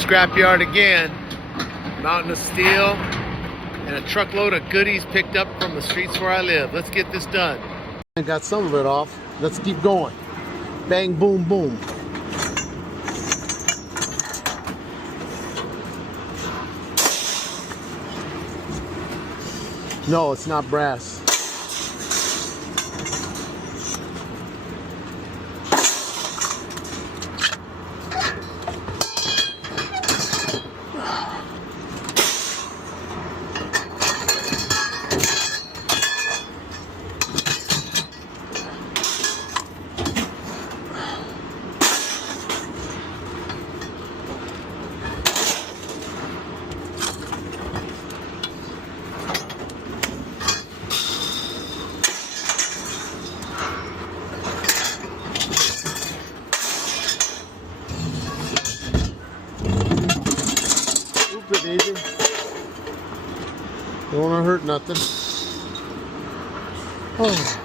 scrapyard again. Mountain of steel and a truckload of goodies picked up from the streets where I live. Let's get this done. I got some of it off. Let's keep going. Bang, boom, boom. No, it's not brass. Baby. Don't want to hurt nothing. Oh.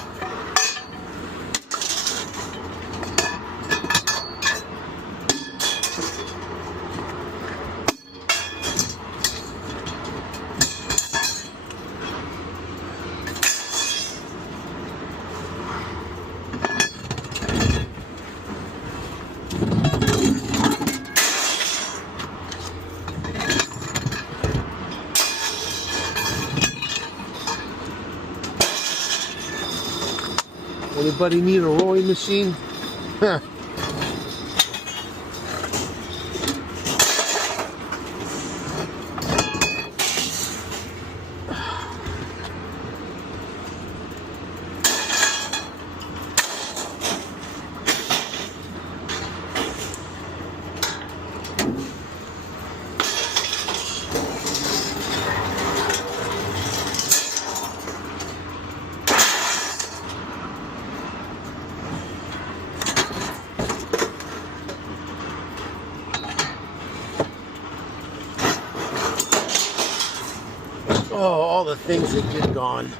Anybody need a rolling machine? Huh. Oh, all the things that get gone.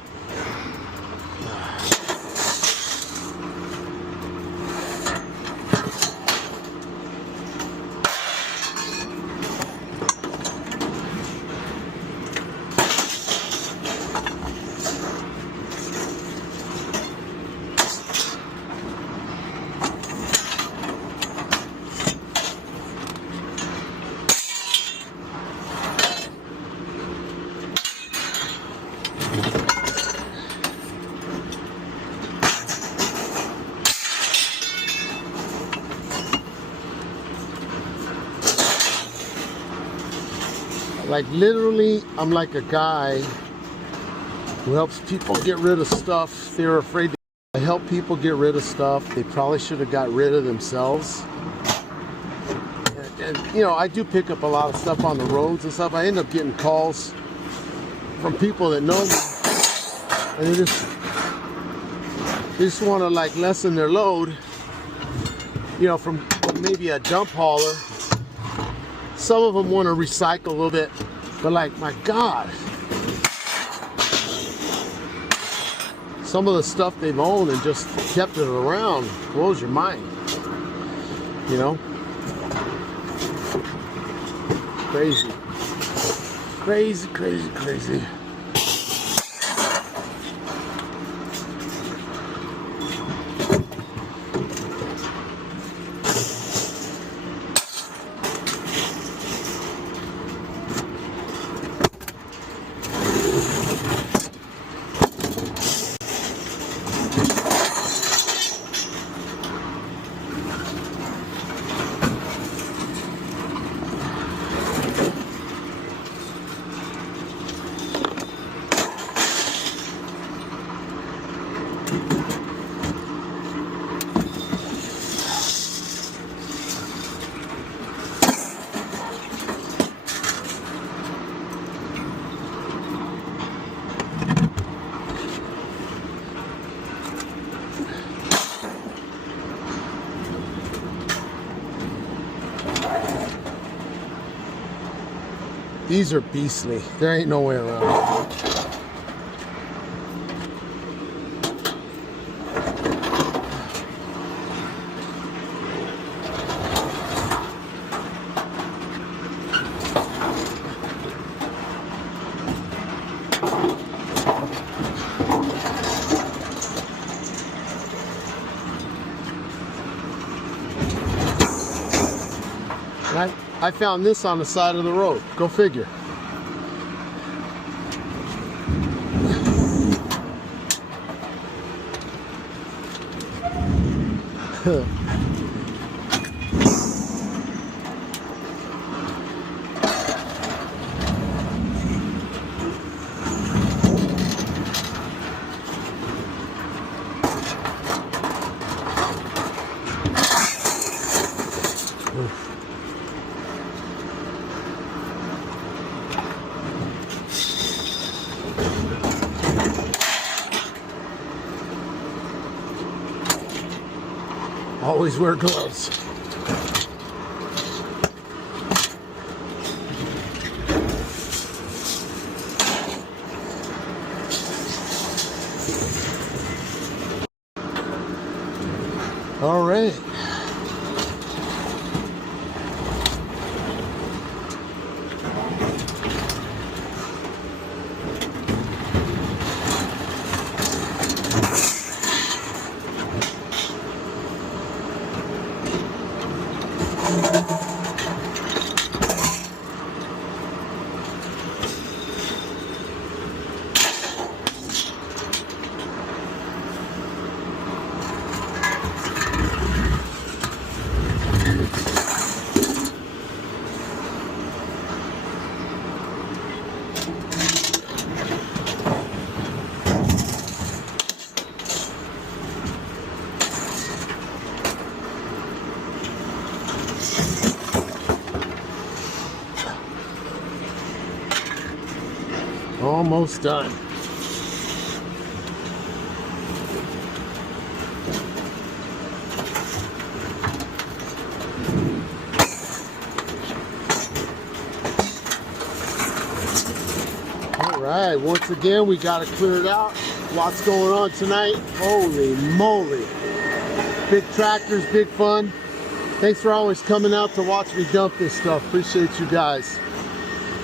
Like literally, I'm like a guy who helps people get rid of stuff they're afraid to. I help people get rid of stuff they probably should have got rid of themselves. And you know, I do pick up a lot of stuff on the roads and stuff. I end up getting calls from people that know me, and they just want to like lessen their load, you know, from maybe a dump hauler. Some of them want to recycle a little bit, but like, my God, some of the stuff they've owned and just kept it around blows your mind, you know? Crazy. Crazy, crazy, crazy. These are beastly. There ain't no way around it. I found this on the side of the road. Go figure. Always wear gloves. All right. Almost done. All right, once again, we got it cleared out. Lots going on tonight. Holy moly. Big tractors, big fun. Thanks for always coming out to watch me dump this stuff. Appreciate you guys.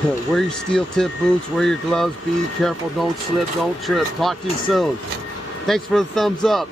Wear your steel tip boots, wear your gloves, be careful, don't slip, don't trip. Talk to you soon. Thanks for the thumbs up.